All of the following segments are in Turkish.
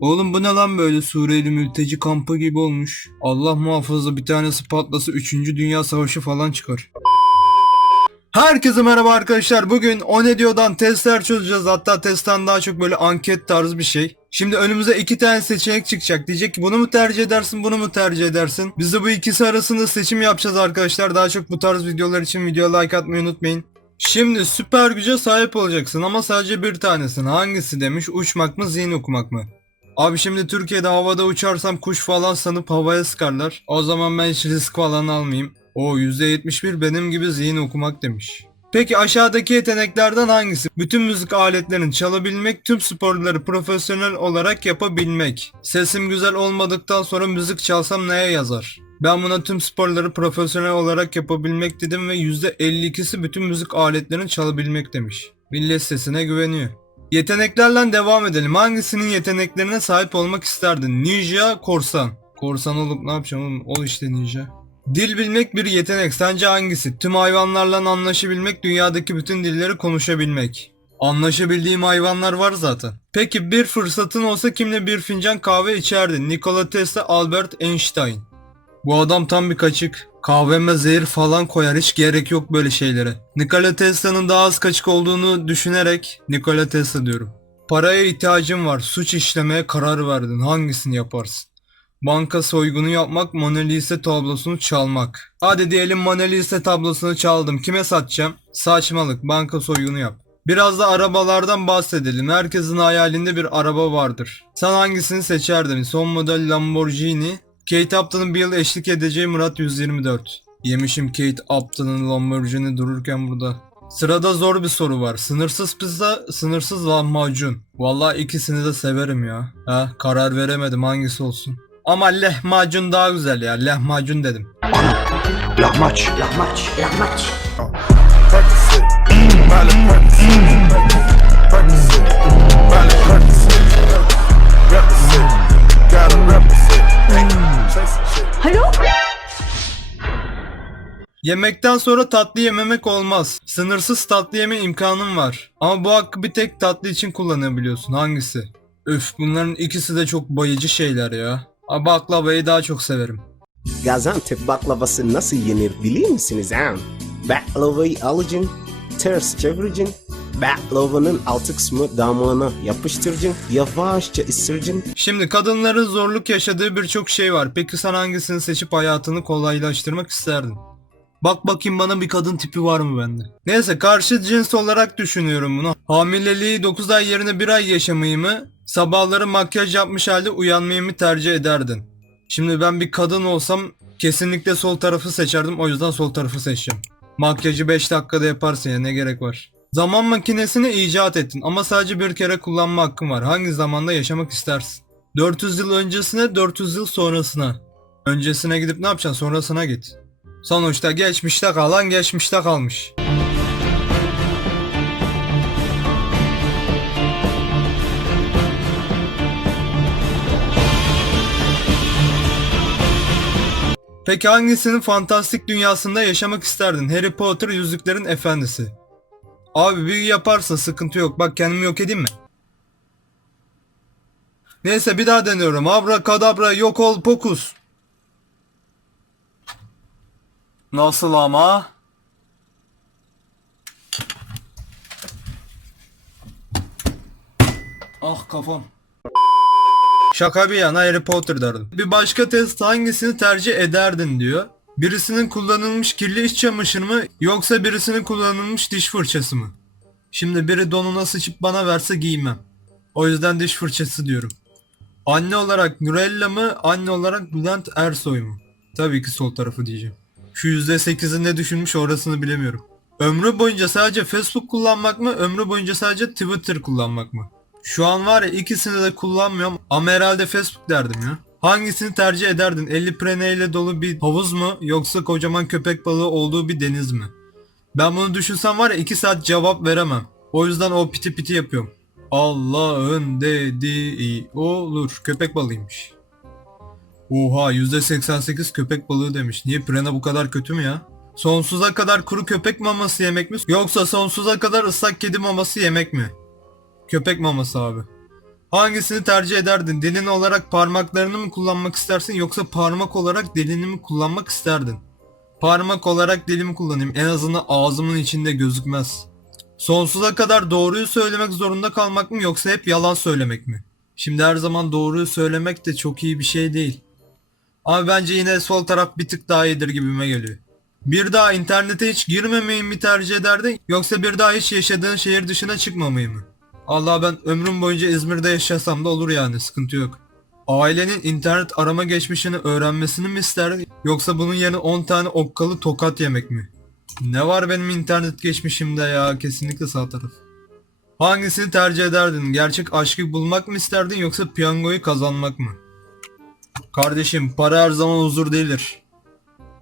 Oğlum bu ne lan böyle Suriyeli mülteci kampı gibi olmuş. Allah muhafaza bir tanesi patlasa 3. Dünya Savaşı falan çıkar. Herkese merhaba arkadaşlar. Bugün O Ne Diyor'dan testler çözeceğiz. Hatta testten daha çok böyle anket tarzı bir şey. Şimdi önümüze iki tane seçenek çıkacak. Diyecek ki bunu mu tercih edersin, bunu mu tercih edersin? Biz de bu ikisi arasında seçim yapacağız arkadaşlar. Daha çok bu tarz videolar için videoya like atmayı unutmayın. Şimdi süper güce sahip olacaksın ama sadece bir tanesini. Hangisi demiş? Uçmak mı, zihin okumak mı? Abi şimdi Türkiye'de havada uçarsam kuş falan sanıp havaya sıkarlar. O zaman ben hiç risk falan almayayım. O %71 benim gibi zihin okumak demiş. Peki aşağıdaki yeteneklerden hangisi? Bütün müzik aletlerini çalabilmek, tüm sporları profesyonel olarak yapabilmek. Sesim güzel olmadıktan sonra müzik çalsam neye yazar? Ben buna tüm sporları profesyonel olarak yapabilmek dedim ve %52'si bütün müzik aletlerini çalabilmek demiş. Millet sesine güveniyor. Yeteneklerle devam edelim. Hangisinin yeteneklerine sahip olmak isterdin? Ninja, korsan. Korsan olup ne yapacağım oğlum? Ol işte ninja. Dil bilmek bir yetenek. Sence hangisi? Tüm hayvanlarla anlaşabilmek, dünyadaki bütün dilleri konuşabilmek. Anlaşabildiğim hayvanlar var zaten. Peki bir fırsatın olsa kimle bir fincan kahve içerdin? Nikola Tesla, Albert Einstein. Bu adam tam bir kaçık. Kahveme zehir falan koyar hiç gerek yok böyle şeylere. Nikola Tesla'nın daha az kaçık olduğunu düşünerek Nikola Tesla diyorum. Paraya ihtiyacın var. Suç işlemeye karar verdin. Hangisini yaparsın? Banka soygunu yapmak, Mona Lisa tablosunu çalmak. Hadi diyelim Mona Lisa tablosunu çaldım. Kime satacağım? Saçmalık. Banka soygunu yap. Biraz da arabalardan bahsedelim. Herkesin hayalinde bir araba vardır. Sen hangisini seçerdin? Son model Lamborghini, Kate Upton'un bir yıl eşlik edeceği Murat 124. Yemişim Kate Upton'un Lamborghini dururken burada. Sırada zor bir soru var. Sınırsız pizza, sınırsız lahmacun. Vallahi ikisini de severim ya. Ha, karar veremedim hangisi olsun. Ama lahmacun daha güzel ya. Lahmacun dedim. Lahmaç. Lahmaç. Lahmaç. Shit. Alo? Yemekten sonra tatlı yememek olmaz. Sınırsız tatlı yeme imkanın var. Ama bu hakkı bir tek tatlı için kullanabiliyorsun. Hangisi? Üf bunların ikisi de çok bayıcı şeyler ya. Ama baklavayı daha çok severim. Gaziantep baklavası nasıl yenir bilir misiniz ha? Baklavayı alacaksın, ters çevireceksin. Baklavanın altı kısmı damağına yapıştıracaksın. Yavaşça ısıracaksın. Şimdi kadınların zorluk yaşadığı birçok şey var. Peki sen hangisini seçip hayatını kolaylaştırmak isterdin? Bak bakayım bana bir kadın tipi var mı bende? Neyse karşı cins olarak düşünüyorum bunu. Hamileliği 9 ay yerine 1 ay yaşamayı mı? Sabahları makyaj yapmış halde uyanmayı mı tercih ederdin? Şimdi ben bir kadın olsam kesinlikle sol tarafı seçerdim. O yüzden sol tarafı seçeceğim. Makyajı 5 dakikada yaparsın ya ne gerek var? Zaman makinesini icat ettin ama sadece bir kere kullanma hakkın var. Hangi zamanda yaşamak istersin? 400 yıl öncesine 400 yıl sonrasına. Öncesine gidip ne yapacaksın sonrasına git. Sonuçta geçmişte kalan geçmişte kalmış. Peki hangisinin fantastik dünyasında yaşamak isterdin? Harry Potter Yüzüklerin Efendisi. Abi bir yaparsa sıkıntı yok. Bak kendimi yok edeyim mi? Neyse bir daha deniyorum. Abra kadabra yok ol pokus. Nasıl ama? Ah kafam. Şaka bir yana Harry Potter derdim. Bir başka test hangisini tercih ederdin diyor. Birisinin kullanılmış kirli iç çamaşır mı yoksa birisinin kullanılmış diş fırçası mı? Şimdi biri donuna sıçıp bana verse giymem. O yüzden diş fırçası diyorum. Anne olarak Nurella mı, anne olarak Bülent Ersoy mu? Tabii ki sol tarafı diyeceğim. Şu %8'i ne düşünmüş orasını bilemiyorum. Ömrü boyunca sadece Facebook kullanmak mı, ömrü boyunca sadece Twitter kullanmak mı? Şu an var ya ikisini de kullanmıyorum ama herhalde Facebook derdim ya. Hangisini tercih ederdin? 50 preneyle dolu bir havuz mu yoksa kocaman köpek balığı olduğu bir deniz mi? Ben bunu düşünsem var ya 2 saat cevap veremem. O yüzden o piti piti yapıyorum. Allah'ın dediği olur. Köpek balığıymış. Oha %88 köpek balığı demiş. Niye pirana bu kadar kötü mü ya? Sonsuza kadar kuru köpek maması yemek mi? Yoksa sonsuza kadar ıslak kedi maması yemek mi? Köpek maması abi. Hangisini tercih ederdin? Dilin olarak parmaklarını mı kullanmak istersin yoksa parmak olarak dilini mi kullanmak isterdin? Parmak olarak dilimi kullanayım. En azından ağzımın içinde gözükmez. Sonsuza kadar doğruyu söylemek zorunda kalmak mı yoksa hep yalan söylemek mi? Şimdi her zaman doğruyu söylemek de çok iyi bir şey değil. Ama bence yine sol taraf bir tık daha iyidir gibime geliyor. Bir daha internete hiç girmemeyi mi tercih ederdin yoksa bir daha hiç yaşadığın şehir dışına çıkmamayı mı? Allah ben ömrüm boyunca İzmir'de yaşasam da olur yani sıkıntı yok. Ailenin internet arama geçmişini öğrenmesini mi isterdin yoksa bunun yerine 10 tane okkalı tokat yemek mi? Ne var benim internet geçmişimde ya kesinlikle sağ taraf. Hangisini tercih ederdin? Gerçek aşkı bulmak mı isterdin yoksa piyangoyu kazanmak mı? Kardeşim para her zaman huzur değildir.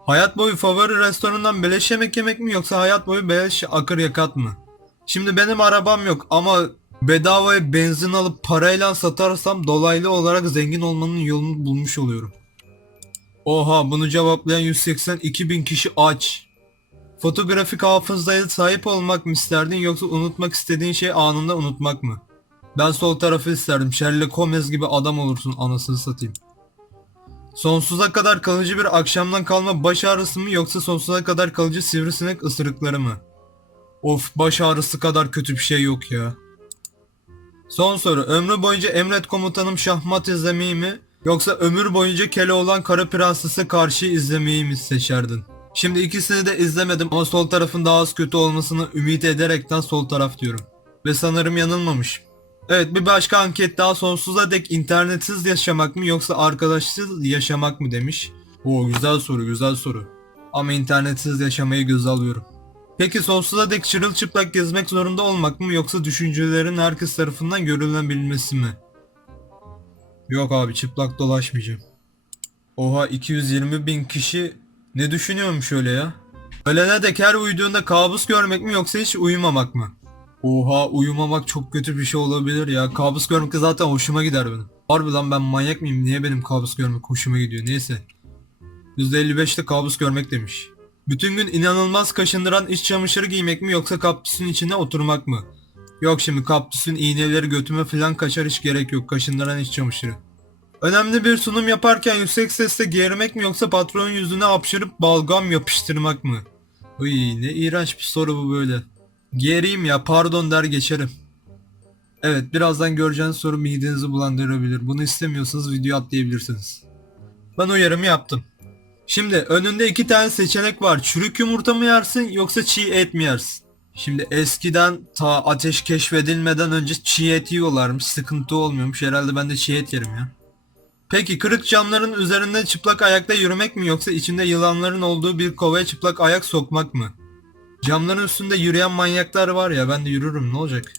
Hayat boyu favori restoranından beleş yemek yemek mi yoksa hayat boyu beleş akır yakat mı? Şimdi benim arabam yok ama bedavaya benzin alıp parayla satarsam dolaylı olarak zengin olmanın yolunu bulmuş oluyorum. Oha bunu cevaplayan 182 bin kişi aç. Fotoğrafik hafızaya sahip olmak mı isterdin yoksa unutmak istediğin şeyi anında unutmak mı? Ben sol tarafı isterdim. Sherlock Holmes gibi adam olursun anasını satayım. Sonsuza kadar kalıcı bir akşamdan kalma baş ağrısı mı yoksa sonsuza kadar kalıcı sivrisinek ısırıkları mı? Of baş ağrısı kadar kötü bir şey yok ya. Son soru. Ömrü boyunca emret komutanım şahmat izlemeyi mi? Yoksa ömür boyunca kele olan kara prensese karşı izlemeyi mi seçerdin? Şimdi ikisini de izlemedim ama sol tarafın daha az kötü olmasını ümit ederekten sol taraf diyorum. Ve sanırım yanılmamış. Evet bir başka anket daha sonsuza dek internetsiz yaşamak mı yoksa arkadaşsız yaşamak mı demiş. Oo güzel soru güzel soru. Ama internetsiz yaşamayı göze alıyorum. Peki sonsuza dek çırılçıplak gezmek zorunda olmak mı yoksa düşüncelerin herkes tarafından görülebilmesi mi? Yok abi çıplak dolaşmayacağım. Oha 220 bin kişi ne düşünüyormuş öyle ya? Ölene dek her uyuduğunda kabus görmek mi yoksa hiç uyumamak mı? Oha uyumamak çok kötü bir şey olabilir ya. Kabus görmek de zaten hoşuma gider benim. Harbi lan ben manyak mıyım? Niye benim kabus görmek hoşuma gidiyor? Neyse. %55'te kabus görmek demiş. Bütün gün inanılmaz kaşındıran iç çamaşırı giymek mi yoksa kaktüsün içine oturmak mı? Yok şimdi kaktüsün iğneleri götüme falan kaçar hiç gerek yok kaşındıran iç çamaşırı. Önemli bir sunum yaparken yüksek sesle geğirmek mi yoksa patronun yüzüne hapşırıp balgam yapıştırmak mı? Uy ne iğrenç bir soru bu böyle. Geriyim ya pardon der geçerim. Evet birazdan göreceğiniz soru midenizi bulandırabilir. Bunu istemiyorsanız video atlayabilirsiniz. Ben uyarımı yaptım. Şimdi önünde iki tane seçenek var. Çürük yumurta mı yersin yoksa çiğ et mi yersin? Şimdi eskiden ta ateş keşfedilmeden önce çiğ et yiyorlarmış. Sıkıntı olmuyormuş. Herhalde ben de çiğ et yerim ya. Peki kırık camların üzerinde çıplak ayakta yürümek mi yoksa içinde yılanların olduğu bir kovaya çıplak ayak sokmak mı? Camların üstünde yürüyen manyaklar var ya ben de yürürüm ne olacak?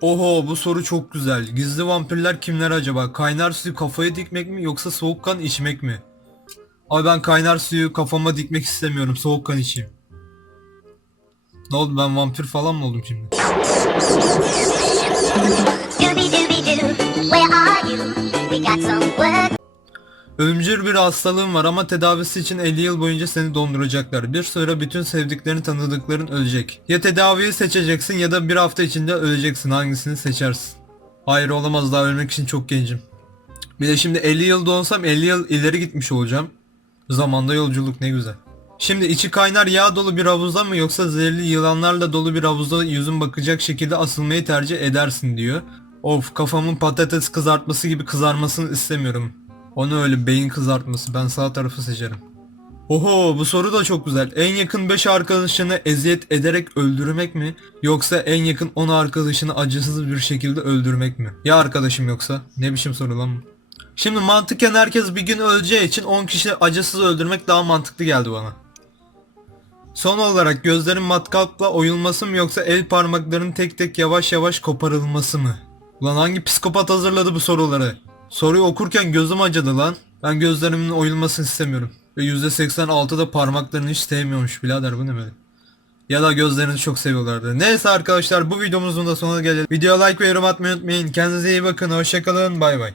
Oho bu soru çok güzel. Gizli vampirler kimler acaba? Kaynar suyu kafaya dikmek mi yoksa soğuk kan içmek mi? Abi ben kaynar suyu kafama dikmek istemiyorum. Soğuk kan içeyim. Ne oldu ben vampir falan mı oldum şimdi? Ölümcül bir hastalığın var ama tedavisi için 50 yıl boyunca seni donduracaklar. Bir süre bütün sevdiklerini tanıdıkların ölecek. Ya tedaviyi seçeceksin ya da bir hafta içinde öleceksin. Hangisini seçersin? Hayır olamaz daha ölmek için çok gencim. Bir de şimdi 50 yıl donsam 50 yıl ileri gitmiş olacağım. Zamanda yolculuk ne güzel. Şimdi içi kaynar yağ dolu bir havuzda mı yoksa zehirli yılanlarla dolu bir havuzda yüzün bakacak şekilde asılmayı tercih edersin diyor. Of kafamın patates kızartması gibi kızarmasını istemiyorum. Onu öyle beyin kızartması ben sağ tarafı seçerim. Oho bu soru da çok güzel. En yakın 5 arkadaşını eziyet ederek öldürmek mi? Yoksa en yakın 10 arkadaşını acısız bir şekilde öldürmek mi? Ya arkadaşım yoksa? Ne biçim soru lan? Şimdi mantıken herkes bir gün öleceği için 10 kişi acısız öldürmek daha mantıklı geldi bana. Son olarak gözlerin matkapla oyulması mı yoksa el parmaklarının tek tek yavaş yavaş koparılması mı? Ulan hangi psikopat hazırladı bu soruları? Soruyu okurken gözüm acıdı lan. Ben gözlerimin oyulmasını istemiyorum. Ve %86 da parmaklarını hiç sevmiyormuş birader bu ne böyle? Ya da gözlerini çok seviyorlardı. Neyse arkadaşlar bu videomuzun da sonuna gelelim. Videoya like ve yorum atmayı unutmayın. Kendinize iyi bakın. Hoşçakalın. Bay bay.